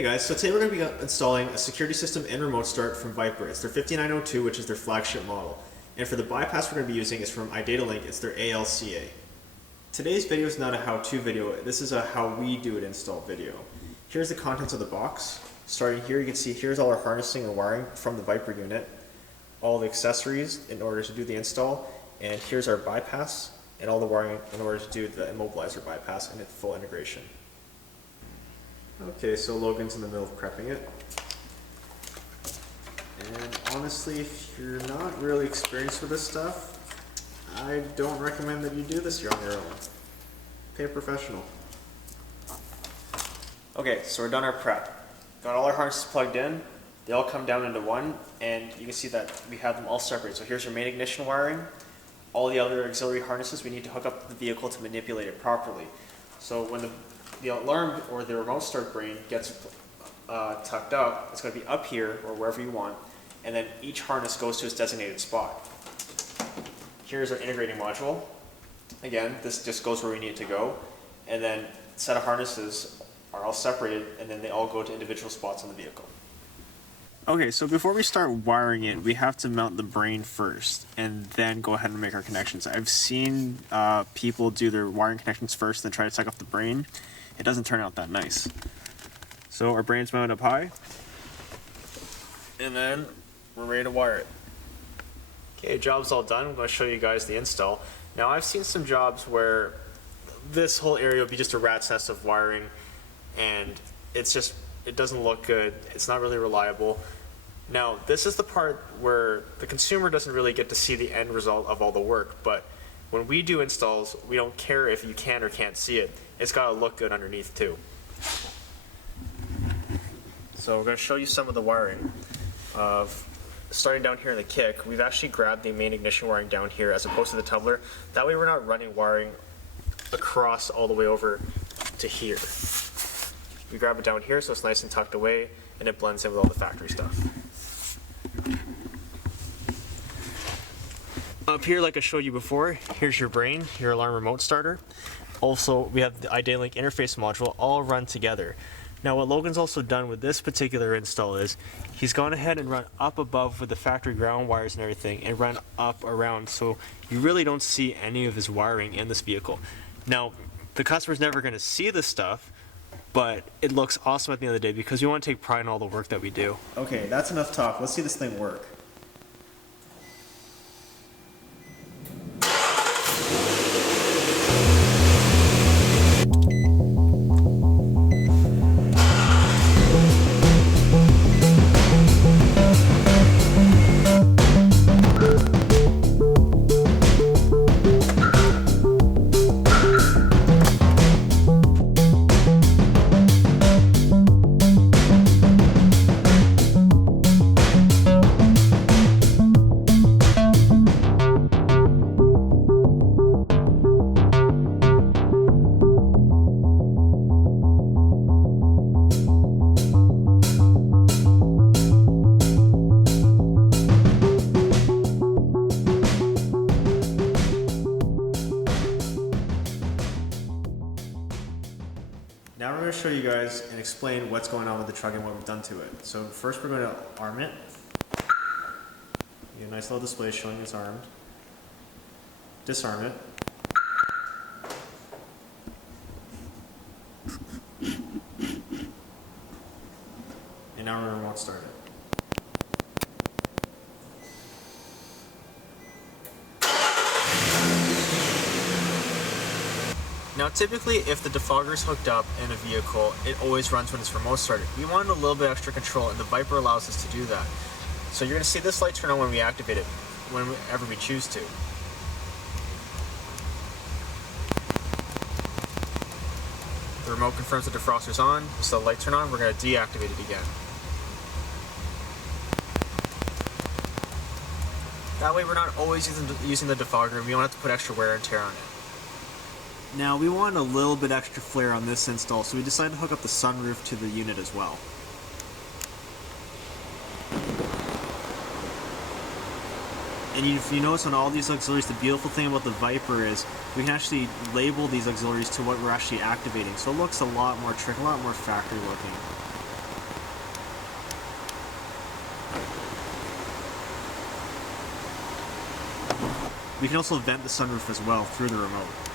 Hey guys, so today we're going to be installing a security system and remote start from Viper. It's their 5902, which is their flagship model. And for the bypass we're going to be using is from Idatalink. It's their ALCA. Today's video is not a how-to video. This is a how we do it install video. Here's the contents of the box. Starting here, you can see here's all our harnessing and wiring from the Viper unit, all the accessories in order to do the install, and here's our bypass and all the wiring in order to do the immobilizer bypass and its full integration. Okay, so Logan's in the middle of prepping it. And honestly, if you're not really experienced with this stuff, I don't recommend that you do this here on your own. Pay a professional. Okay, so we're done our prep. Got all our harnesses plugged in. They all come down into one, and you can see that we have them all separated. So here's your main ignition wiring. All the other auxiliary harnesses we need to hook up the vehicle to manipulate it properly. So when the alarm or the remote start brain gets tucked up, it's going to be up here or wherever you want, and then each harness goes to its designated spot. Here's our integrating module. Again, this just goes where we need it to go, and then a set of harnesses are all separated, and then they all go to individual spots on the vehicle. Okay, so before we start wiring it, we have to mount the brain first and then go ahead and make our connections. I've seen people do their wiring connections first and then try to take off the brain. It doesn't turn out that nice. So our brain's mounted up high, and then we're ready to wire it. Okay, job's all done. I'm going to show you guys the install. Now I've seen some jobs where this whole area will be just a rat's nest of wiring, and it doesn't look good. It's not really reliable. Now this is the part where the consumer doesn't really get to see the end result of all the work, but when we do installs, we don't care if you can or can't see it. It's got to look good underneath too. So we're going to show you some of the wiring. Starting down here in the kick, we've actually grabbed the main ignition wiring down here as opposed to the tumbler. That way we're not running wiring across all the way over to here. We grab it down here so it's nice and tucked away, and it blends in with all the factory stuff. Up here, like I showed you before, here's your brain, your alarm remote starter. Also, we have the Idatalink interface module all run together. Now what Logan's also done with this particular install is he's gone ahead and run up above with the factory ground wires and everything and run up around, so you really don't see any of his wiring in this vehicle. Now the customer's never going to see this stuff, but it looks awesome at the end of the day because we want to take pride in all the work that we do. Okay, that's enough talk. Let's see this thing work. Now we're going to show you guys and explain what's going on with the truck and what we've done to it. So first we're going to arm it. You get a nice little display showing it's armed. Disarm it. And now we're going to remote start it. Now typically if the defogger is hooked up in a vehicle, it always runs when it's remote started. We want a little bit extra control, and the Viper allows us to do that. So you're going to see this light turn on when we activate it, whenever we choose to. The remote confirms the defroster's on, so the light turn on, we're going to deactivate it again. That way we're not always using the defogger, and we don't have to put extra wear and tear on it. Now we want a little bit extra flair on this install, so we decided to hook up the sunroof to the unit as well. And if you notice on all these auxiliaries, the beautiful thing about the Viper is we can actually label these auxiliaries to what we're actually activating, so it looks a lot more trick, a lot more factory looking. We can also vent the sunroof as well through the remote.